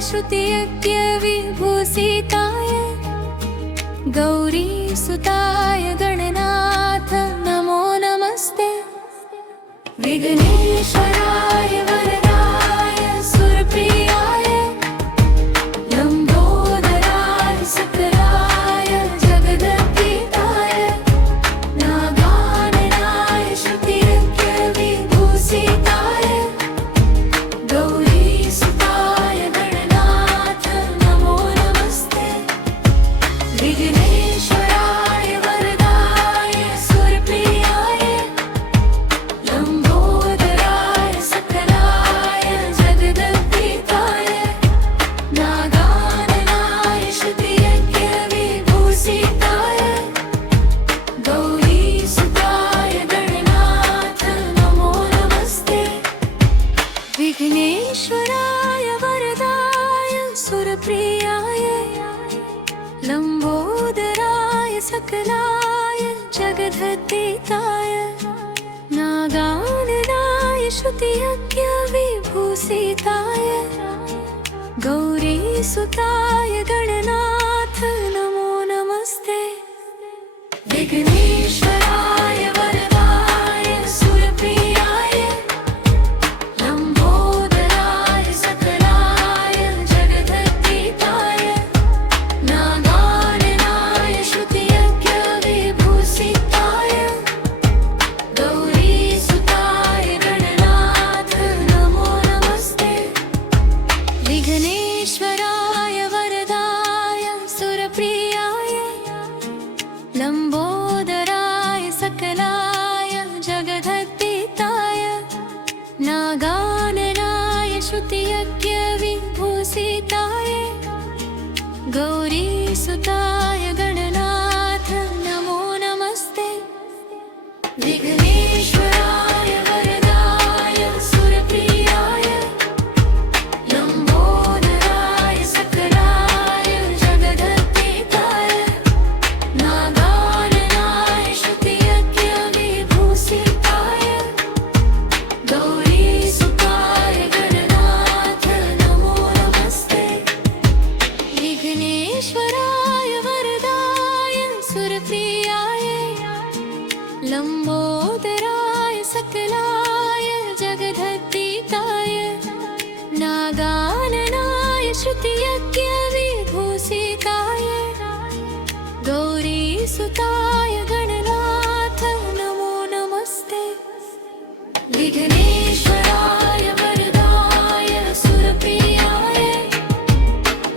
श्रुतियज्ञ विभूषिताय गौरीसुताय गणनाथ नमो नमस्ते। विघ्नेश्वराय वरदाय सुरप्रियाय लंबोदराय सकलाय जगदपीताय नागाननाय श्रुतियज्ञ विभूषिताय गौरीसुताय गणनाथ नमो नमस्ते। विघ्नेश्वराय वरदाय सुरप्रियाय लंबोदराय सकलाय जगदपीताय नागाननाय श्रुतियज्ञ विभूषिताय गौरीसुताय गणनाथ नमो नमस्ते। विघ्नेश्वराय वरदाय सुरप्रियाय लंबोदराय सकलाय जगदपीताय नागाननाय श्रुतियज्ञ विभूषिताय गौरीसुताय गणनाथ नमो नमस्ते। विघ्नेश्वराय वरदाय सुरप्रियाय लंबोदराय सकलाय जगदपीताय नागाननाय श्रुतियज्ञ विभूषिताय गौरीसुताय गणनाथ नमो नमस्ते। विघ्नेश्वराय वरदाय सुरप्रियाय लंबोदराय सकलाय जगदपीताय नागाननाय श्रुतियज्ञ विभूषिताय गौरीसुताय गणनाथ नमो नमस्ते। विघ्नेश्वराय वरदाय सुरप्रियाय लंबोदराय सकलाय जगदपीताय नागाननाय श्रुतियज्ञ विभूषिताय गौरीसुताय गणनाथ नमो नमस्ते। विघ्नेश्वराय वरदाय सुरप्रियाय लंबोदराय सकलाय जगदपीताय नागाननाय श्रुतियज्ञ विभूषिताय गौरीसुताय गणनाथ नमो नमस्ते। विघ्नेश्वराय वरदाय सुरप्रियाय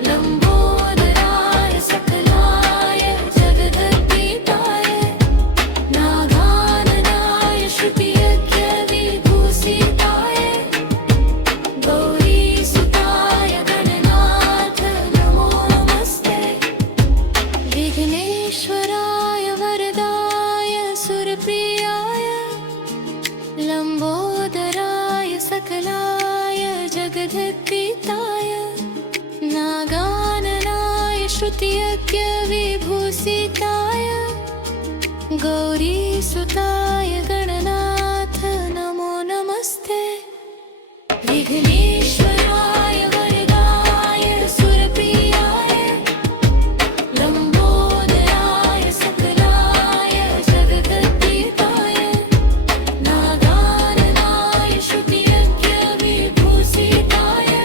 लंबोदराय सकलाय जगदपीताय नागाननाय श्रुतियज्ञ विभूषिताय गौरीसुताय गणनाथ नमो नमस्ते। विघ्नेश्वराय वरदाय सुरप्रियाय लंबोदराय सकलाय जगदपीताय नागाननाय श्रुतियज्ञ विभूषिताय गौरीसुताय गणनाथ नमो नमस्ते। विघ्नेश्वराय वरदाय सुरप्रियाय लंबोदराय सकलाय जगदपीताय नागाननाय श्रुतियज्ञ विभूषिताय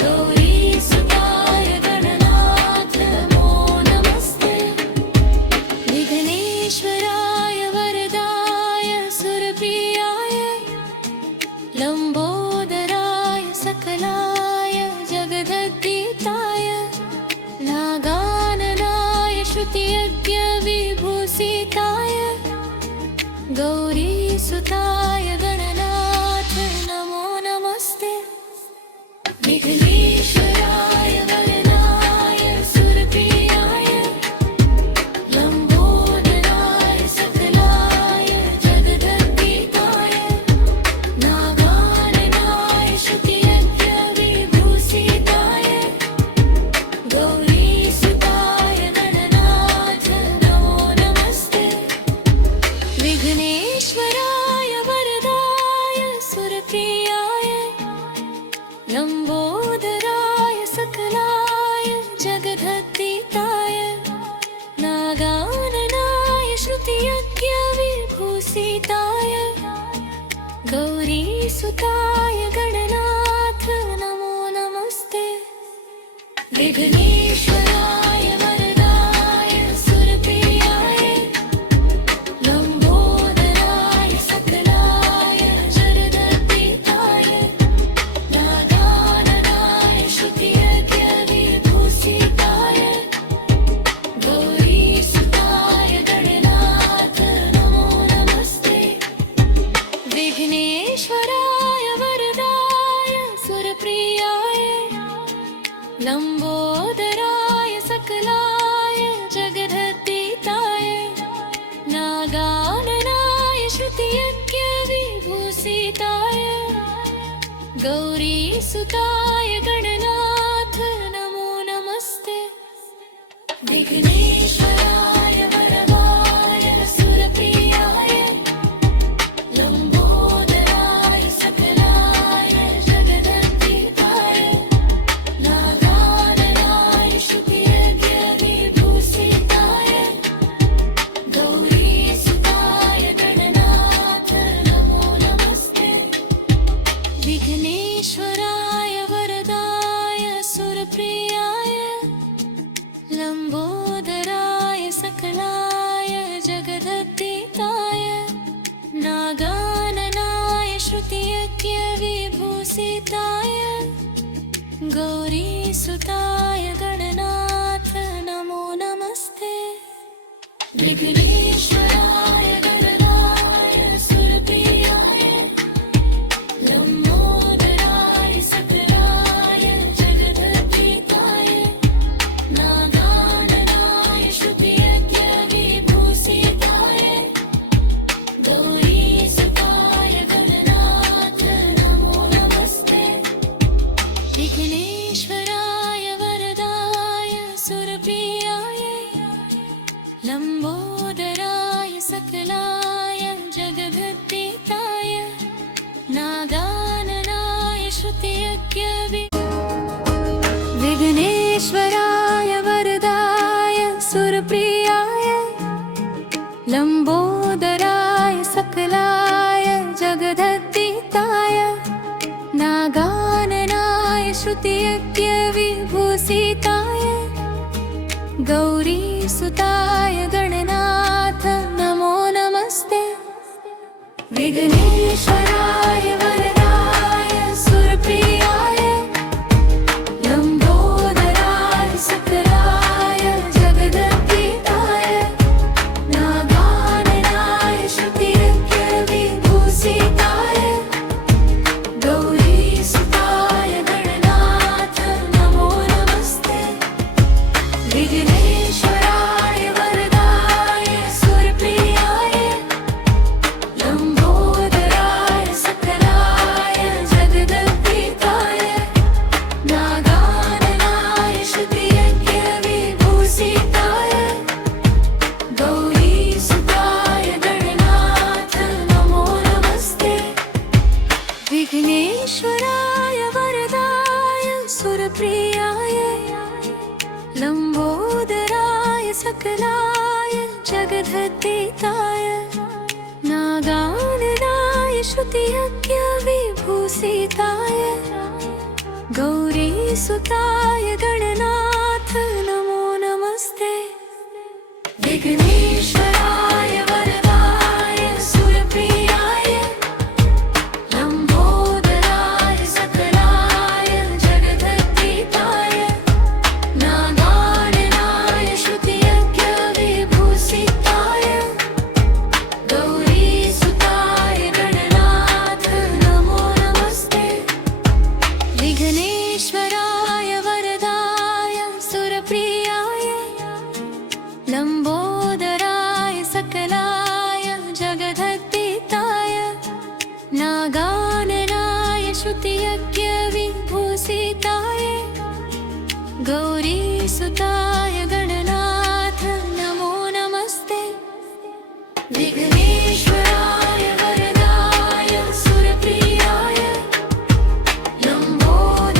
गौरीसुताय गणनाथ नमो नमस्ते। विघ्नेश्वराय वरदाय सुरप्रियाय लंबोदराय सकलाय जगदपीताय नागाननाय श्रुतियज्ञ विभूषिताय गौरीसुताय गणनाथ नमो नमस्ते। विघ्नेश्वराय वरदाय सुरप्रियाय लंबोदराय सकलाय जगदपीताय नागाननाय श्रुतियज्ञ विभूषिताय गौरीसुताय गणनाथ नमो नमस्ते। विघ्नेश्वराय वरदाय सुरप्रियाय लंबोदराय सकलाय जगदतीताय नागाननाय श्रुतियज्ञविभूषिताय गौरीसुताय गणनाथ नमो नमस्ते विघ्नेश्वराय वरदाय सुरप्रियाय लंबोदराय सकलाय जगदतीताय नागाननाय श्रुतियज्ञविभूषिताय गौरीसुताय गणनाथ नमो नमस्ते विघ्नेश्वराय वरदाय सुरप्रियाय लंबोदराय सकलाय जगदतीताय नागाननाय श्रुतियज्ञविभूषिताय गौरीसुताय गणनाथ नमो नमस्ते विघ्नेश्वराय वरदाय सुरप्रियाय लंबोदराय सकलाय जगदतीताय नागाननाय श्रुतियज्ञविभूषिताय गौरीसुताय गणनाथ नमो नमस्ते विघ्नेश्वराय वरदाय सुरप्रियाय लंबोदराय सकलाय जगदतीताय नागाननाय श्रुतियज्ञविभूषिताय गौरीसुताय गणनाथ नमो नमस्ते विघ्नेश्वराय वरदाय सुरप्रियाय लंबोदराय सकलाय जगदतीताय नागाननाय श्रुतियज्ञविभूषिताय गौरीसुताय गणनाथ नमो नमस्ते विघ्नेश्वराय वरदाय सुरप्रियाय लंबोदराय सकलाय जगदतीताय नागाननाय श्रुतियज्ञवि विघ्नेश्वराय वरदाय सुरप्रियाय लंबोदराय सकलाय जगदतीताय नागाननाय श्रुतियज्ञविभूषिताय गौरीसुताय गणनाथ नमो नमस्ते विघ्नेश्वराय वरदाय सुरप्रियाय लंबोदराय सकलाय जगदतीताय नागाननाय श्रुतियज्ञविभूषिताय गौरीसुताय गणनाथ नमो नमस्ते विघ्नेश्वराय वरदाय सुरप्रियाय लंबोदराय सकलाय जगदतीताय नागाननाय श्रुतियज्ञविभूषिताय गौरीसुताय गणनाथ नमो नमस्ते विघ्नेश्वराय वरदाय सुरप्रियाय लंबोदराय सकलाय जगदतीताय नागाननाय श्रुतियज्ञविभूषिताय गौरीसुताय गणनाथ नमो नमस्ते विघ्नेश्वराय वरदाय सुरप्रियाय लंबोदराय सकलाय जगदतीताय नागाननाय श्रुतियज्ञविभूषिताय गौरीसुताय गणनाथ नमो नमस्ते विघ्नेश्वराय वरदाय सुरप्रियाय लंबोदराय सकलाय जगदतीताय नागाननाय श्रुतियज्ञविभूषिताय गौरीसुताय गणनाथ नमो नमस्ते विघ्नेश्वराय वरदाय सुरप्रियाय लंबोदराय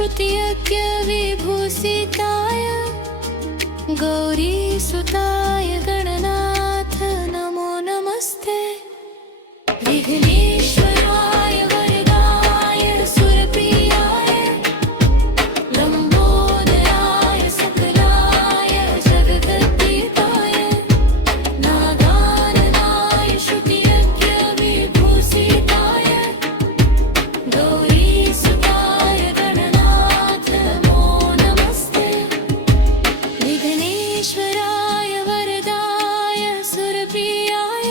श्रुतियज्ञविभूषिताय गौरीसुताय गणनाथ नमो नमस्ते। विघ्नेश्वराय वरदाय सुरप्रियाय लंबोदराय सकलाय जगद्गीताय नागाननाय श्रुतियज्ञविभूषिताय गौरीसुताय गणनाथ नमो नमस्ते। विघ्नेश्वराय वरदाय सुरप्रियाय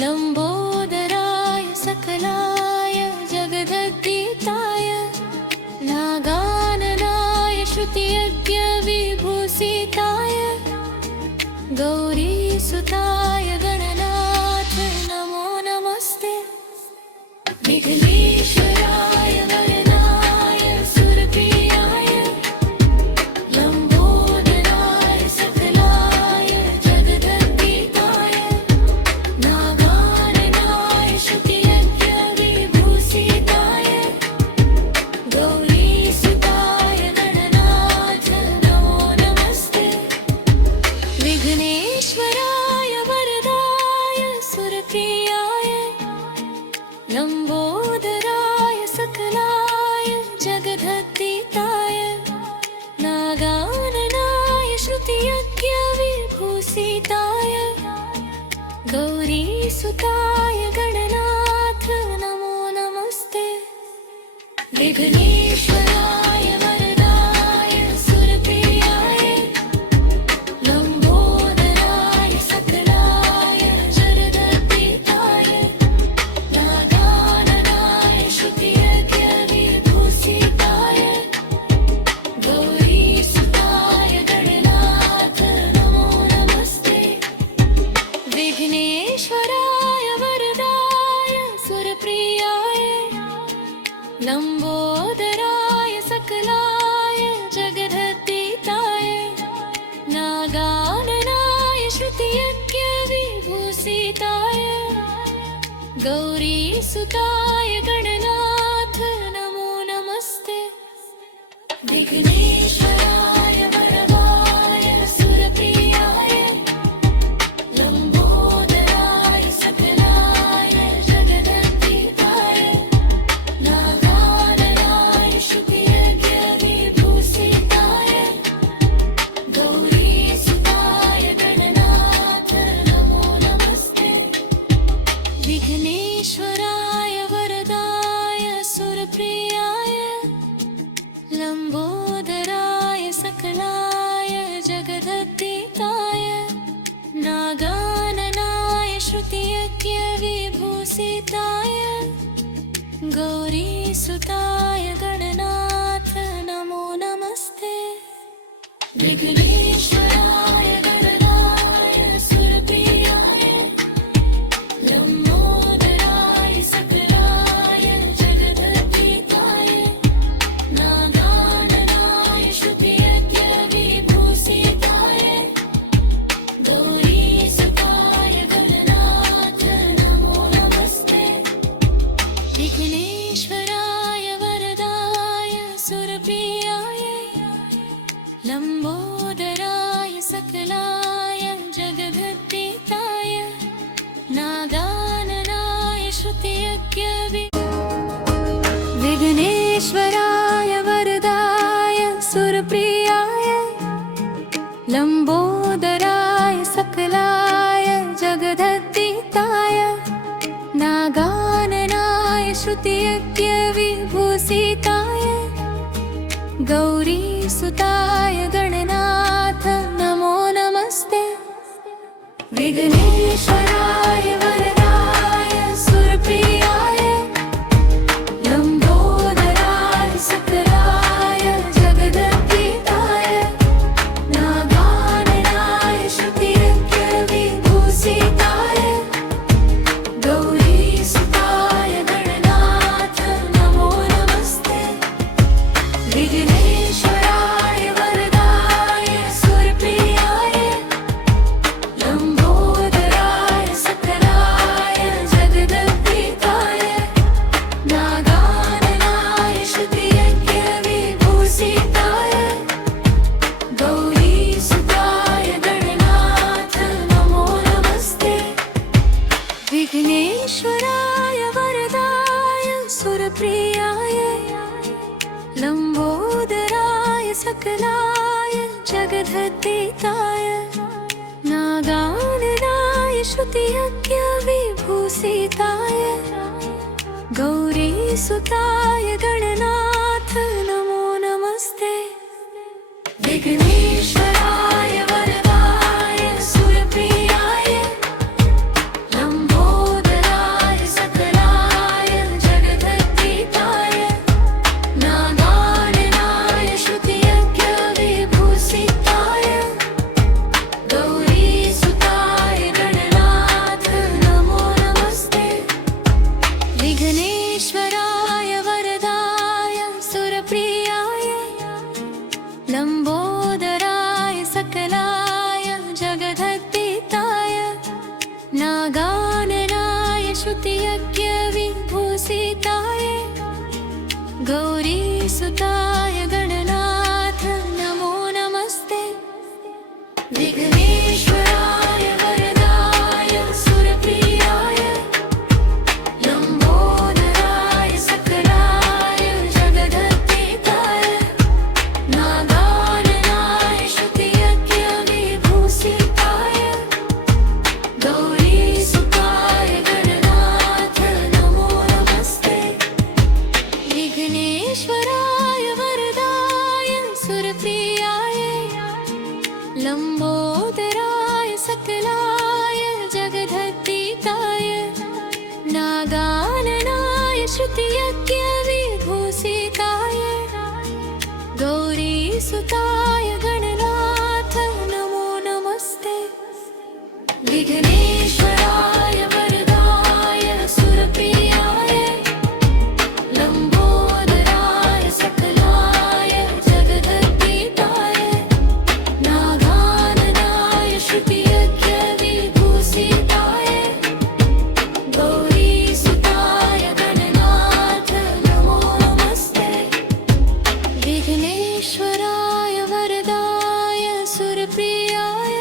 लंबोदराय सकलाय जगद्गीताय नागाननाय श्रुतियज्ञविभूषिताय गौरीसुताय गणनाथ नमो नमस्ते। विघ्नेश्वराय वरदाय सुरप्रियाय लंबोदराय सकलाय जगद्गीताय नागाननाय श्रुतियज्ञविभूषिताय गौरीसुताय गणनाथ नमो नमस्ते। विघ्नेश्वराय वरदाय सुरप्रियाय लंबोदराय सकलाय जगद्गीताय नागाननाय श्रुतियज्ञविभूषिताय गौरीसुताय गणनाथ नमो नमस्ते। विघ्नेश्वराय वरदाय सुरप्रियाय लंबोदराय सकलाय जगद्गीताय नागाननाय श्रुतियज्ञविभूषिताय गौरीसुताय गणनाथ नमो नमस्ते। विघ्नेश्वराय वरदाय सुरप्रियाय लंबोदराय सकलाय जगद्गीताय नागाननाय श्रुतियज्ञविभूषिताय गौरीसुताय गणनाथ नमो नमस्ते। विघ्नेश्वराय वरदाय सुरप्रियाय लंबोदराय सकलाय जगद्गीताय नागाननाय श्रुतियज्ञविभूषिताय गौरीसुताय गणनाथ नमो नमस्ते। विघ्नेश्वराय वरदाय सुरप्रियाय लंबोदराय सकलाय जगद्गीताय नागाननाय श्रुतियज्ञविभूषिताय गौरीसुताय गणनाथ नमो नमस्ते। विघ्नेश्वराय वरदाय सुरप्रियाय लंबोदराय सकलाय जगद्गीताय नागाननाय श्रुतियज्ञविभूषिताय गौरीसुताय गणनाथ नमो नमस्ते। विघ्नेश्वराय वरदाय सुरप्रियाय लंबोदराय सकलाय जगद्गीताय नागाननाय विघ्नेश्वराय वरदाय सुरप्रियाय लंबोदराय सकलाय जगद्गीताय नागाननाय श्रुतियज्ञविभूषिताय गौरीसुताय गणनाथ नमो नमस्ते। विघ्नेश्वराय वरदाय सुरप्रियाय लंबोदराय सकलाय जगद्गीताय नागाननाय श्रुतियज्ञविभूषिताय गौरीसुताय गणनाथ नमो नमस्ते। विघ्नेश्वराय वरदाय सुरप्रियाय लंबोदराय सकलाय सुरप्रियाय लंबोदराय सकलाय जगदतीताय नागाननाय श्रुतियज्ञविभूषिताय गौरीसुताय गणनाथ नमो नमस्ते। विघ्नेश्वराय वरदाय सुरप्रियाय लंबोदराय सकलाय जगदतीताय नागाननाय श्रुतियज्ञविभूषिताय गौरीसुताय गणनाथ नमो नमस्ते। विघ्नेश्वराय वरदाय सुरप्रियाय लंबोदराय सकलाय जगदतीताय नागाननाय श्रुतियज्ञविभूषिताय गौरीसुताय गणनाथ नमो नमस्ते। विघ्नेश्वराय वरदाय सुरप्रियाय लंबोदराय सकलाय जगदतीताय नागाननाय श्रुतियज्ञविभूषिताय गौरीसुताय गणनाथ नमो नमस्ते। विघ्नेश्वराय वरदाय सुरप्रियाय लंबोदराय सकलाय जगदतीताय नागाननाय श्रुतियज्ञविभूषिताय गौरीसुताय गणनाथ नमो नमस्ते। विघ्नेश्वराय वरदाय सुरप्रियाय लंबोदराय सकलाय जगदतीताय नागाननाय श्रुतियज्ञविभूषिताय गौरीसुताय गणनाथ नमो नमस्ते। विघ्नेश्वराय वरदाय सुरप्रियाय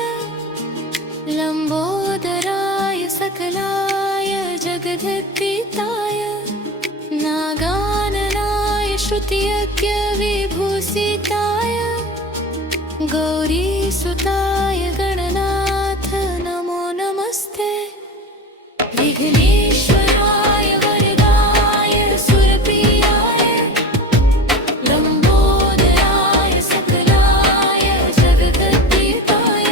लंबोदराय सकलाय जगदतीताय नागाननाय श्रुतियज्ञविभूषिताय गौरीसुताय गणनाथ नमो नमस्ते। विघ्नेश्वराय वरदाय सुरप्रियाय लंबोदराय सकलाय जगदतीताय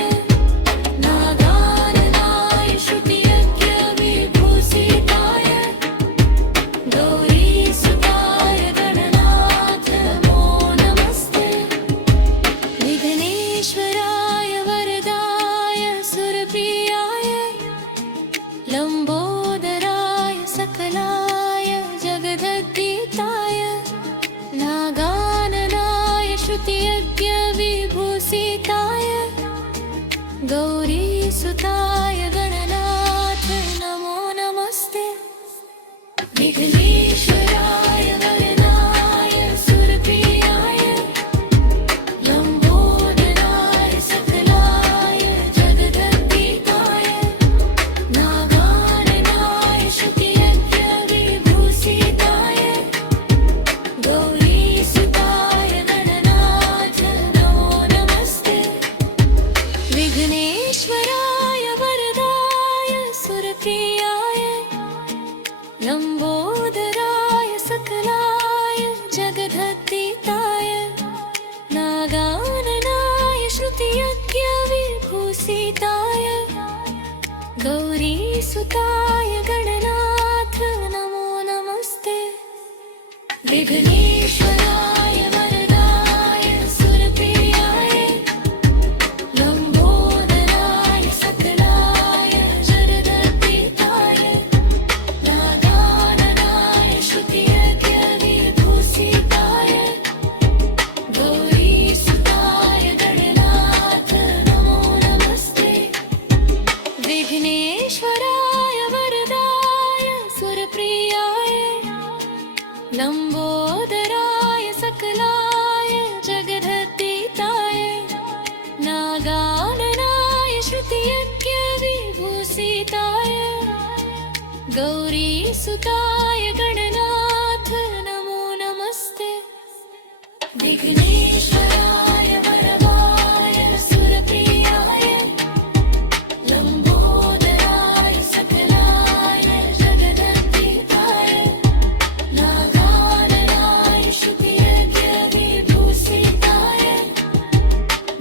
नागाननाय श्रुतियज्ञविभूषिताय गौरीसुताय गणनाथ नमो नमस्ते। विघ्नेश्वराय वरदाय सुरप्रियाय लंबोदराय सकलाय जगदतीताय नागाननाय श्रुतियज्ञविभूषिताय गौरीसुताय गणनाथ नमो नमस्ते। विघ्नेश्वराय वरदाय सुरप्रियाय लंबोदराय सकलाय जगदतीताय नागाननाय श्रुतियज्ञविभूषिताय गौरीसुताय गणनाथ नमो नमस्ते। विघ्नेश्वराय वरदाय सुरप्रियाय लंबोदराय सकलाय जगदतीताय नागाननाय श्रुतियज्ञविभूषिताय गौरीसुताय गणनाथ नमो नमस्ते। विघ्नेश्वराय वरदाय सुरप्रियाय लंबोदराय सकलाय जगदतीताय नागाननाय श्रुतियज्ञविभूषिताय गौरीसुताय गणनाथ नमो नमस्ते। विघ्नेश्वराय वरदाय सुरप्रियाय लंबोदराय सकलाय जगदतीताय नागाननाय श्रुतियज्ञविभूषिताय गौरीसुताय गणनाथ विघ्नेश्वराय वरदाय सुरप्रियाय लंबोदराय सकलाय जगदतीताय नागाननाय श्रुतियज्ञविभूषिताय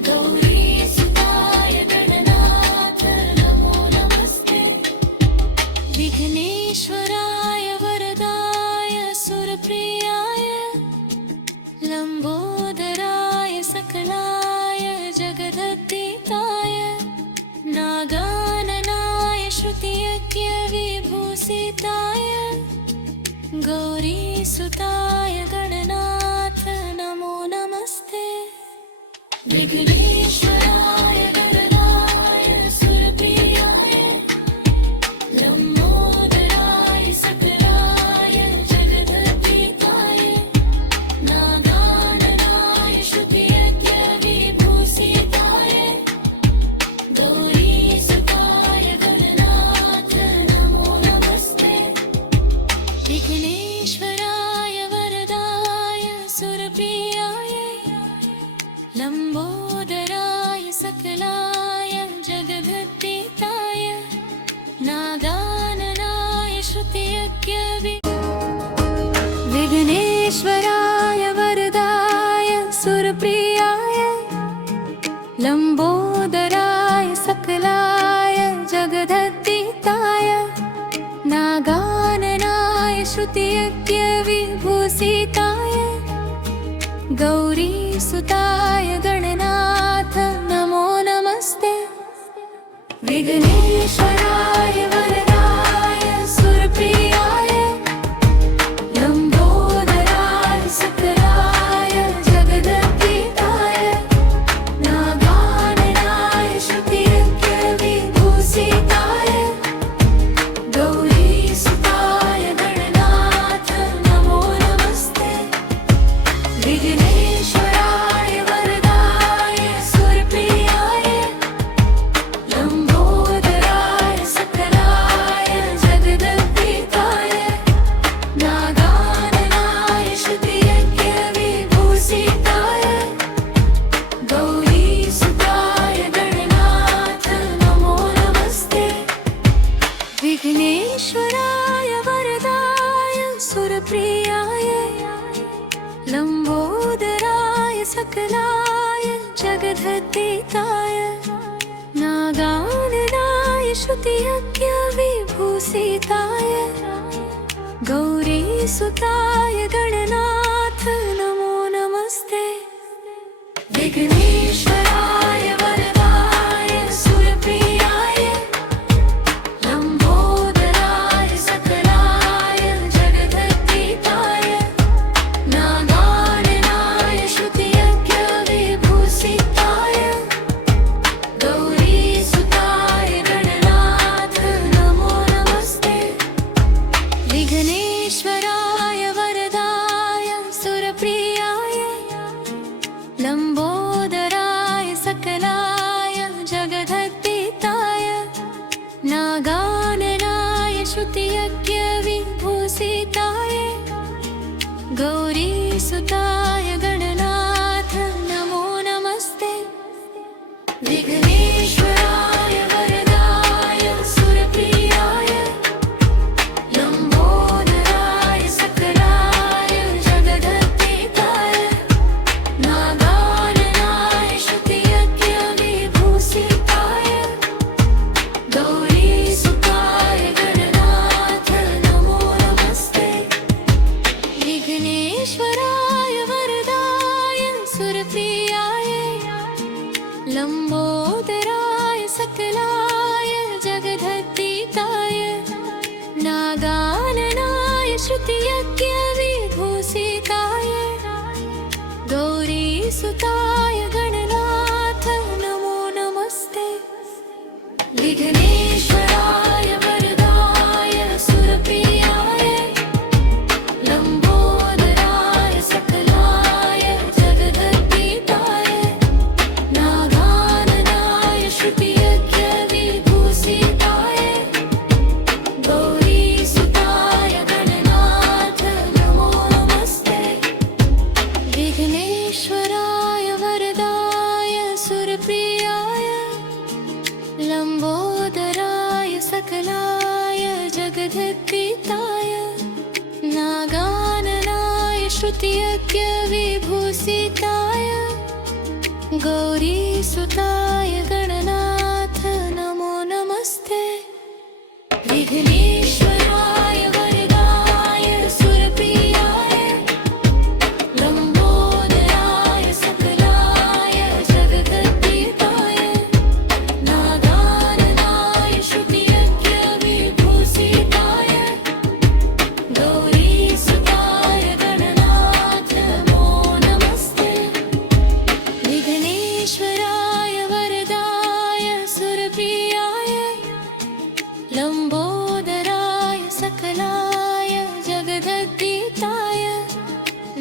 गौरीसुताय गणनाथ नमो नमस्ते विघ्नेश्वराय वरदाय सुरप्रियाय लंबोदराय सकलाय जगदतीताय नागाननाय श्रुतियज्ञविभूषिताय गौरीसुताय गणनाथ नमो नमस्ते विघ्नेश्वराय वरदाय सुरप्रियाय लंबोदराय सकलाय जगदतीताय नागाननाय श्रुतियज्ञविभूषिताय गौरीसुताय गणनाथ नमो नमस्ते विघ्नेश्वराय वरदाय सुरप्रियाय लंबोदराय सकलाय जगदतीताय नागाननाय श्रुतियज्ञवि विघ्नेश्वराय वरदाय सुरप्रियाय लंबोदराय सकलाय जगदतीताय नागाननाय श्रुतियज्ञविभूषिताय गौरीसुताय गणनाथ नमो नमस्ते विघ्नेश्वराय वरदाय सुरप्रियाय लंबोदराय सकलाय जगदतीताय नागाननाय श्रुतियज्ञविभूषिताय गौरीसुताय गणनाथ नमो नमस्ते विघ्नेश्वराय वरदाय सुरप्रियाय लंबोदराय सकलाय जगदतीताय नागाननाय श्रुतियज्ञविभूषिताय गौरीसुताय गणनाथ नमो नमस्ते विघ्नेश्वराय वरदाय सुरप्रियाय लंबोदराय सकलाय जगदतीताय नागाननाय श्रुतियज्ञविभूषिताय गौरीसुताय गणनाथ नमो नमस्ते विघ्नेश्वराय वरदाय सुरप्रियाय लंबोदराय सकलाय जगदतीताय नागाननाय श्रुतियज्ञविभूषिताय गौरीसुताय गणनाथ नमो नमस्ते विघ्नेश्वराय वरदाय सुरप्रियाय लंबोदराय सकलाय जगदतीताय नागाननाय श्रुतियज्ञविभूषिताय गौरीसुताय गणनाथ नमो नमस्ते विघ्नेश्वराय वरदाय सुरप्रियाय लंबोदराय सकलाय जगदतीताय नागाननाय श्रुतियज्ञविभूषिताय गौरीसुताय गणनाथ नमो नमस्ते विघ्नेश्वराय वरदाय सुरप्रियाय लंबोदराय सकलाय जगदतीताय नागाननाय श्रुतियज्ञविभूषिताय गौरीसुताय गणनाथ नमो नमस्ते विघ्नेश्वराय वरदाय सुरप्रियाय लंबोदराय सकलाय श्रुतियज्ञविभूषिताय गौरीसुताय गणनाथ नमो नमस्ते। विघ्नेश्वराय वरदाय सुरप्रियाय लंबोदराय सकलाय जगद्गीताय नागाननाय श्रुतियज्ञविभूषिताय गौरीसुताय गणनाथ नमो नमस्ते। विघ्नेश्वराय वरदाय सुरप्रियाय लंबोदराय सकलाय जगद्गीताय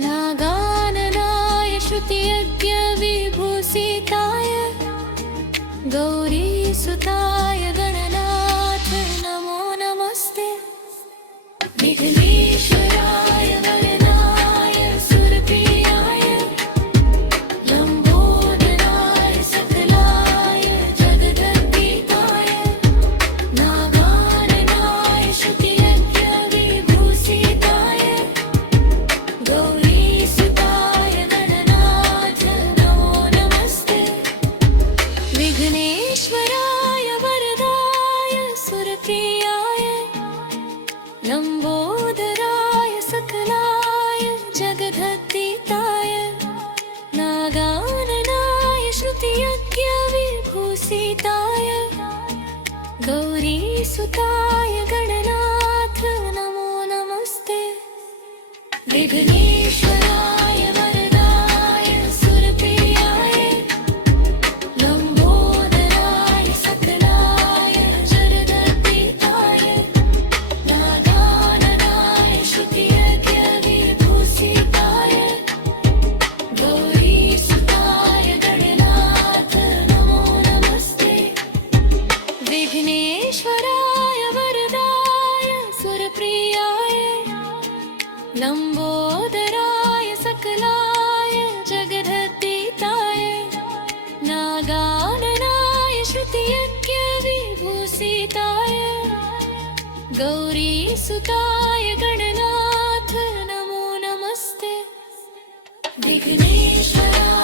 नागाननाय श्रुतियज्ञविभूषिताय गौरीसुताय गणनाथ नमो नमस्ते। विघ्नेश्वराय वरदाय सुरप्रियाय लंबोदराय सकलाय जगद्गीताय नागाननाय श्रुतियज्ञविभूषिताय गौरीसुताय गणनाथ नमो नमस्ते। विघ्नेश्वराय वरदाय सुरप्रियाय लंबोदराय सकलाय जगद्गीताय नागाननाय श्रुतियज्ञविभूषिताय गौरीसुताय गणनाथ नमो नमस्ते। विघ्नेश्वराय वरदाय सुरप्रियाय लंबोदराय सकलाय जगद्गीताय नागाननाय श्रुतियज्ञविभूषिताय गौरीसुताय गणनाथ नमो नमस्ते। विघ्नेश्वराय वरदाय सुरप्रियाय लंबोदराय सकलाय जगद्गीताय नागाननाय श्रुतियज्ञविभूषिताय गौरीसुताय गणनाथ नमो नमस्ते। विघ्नेश्वराय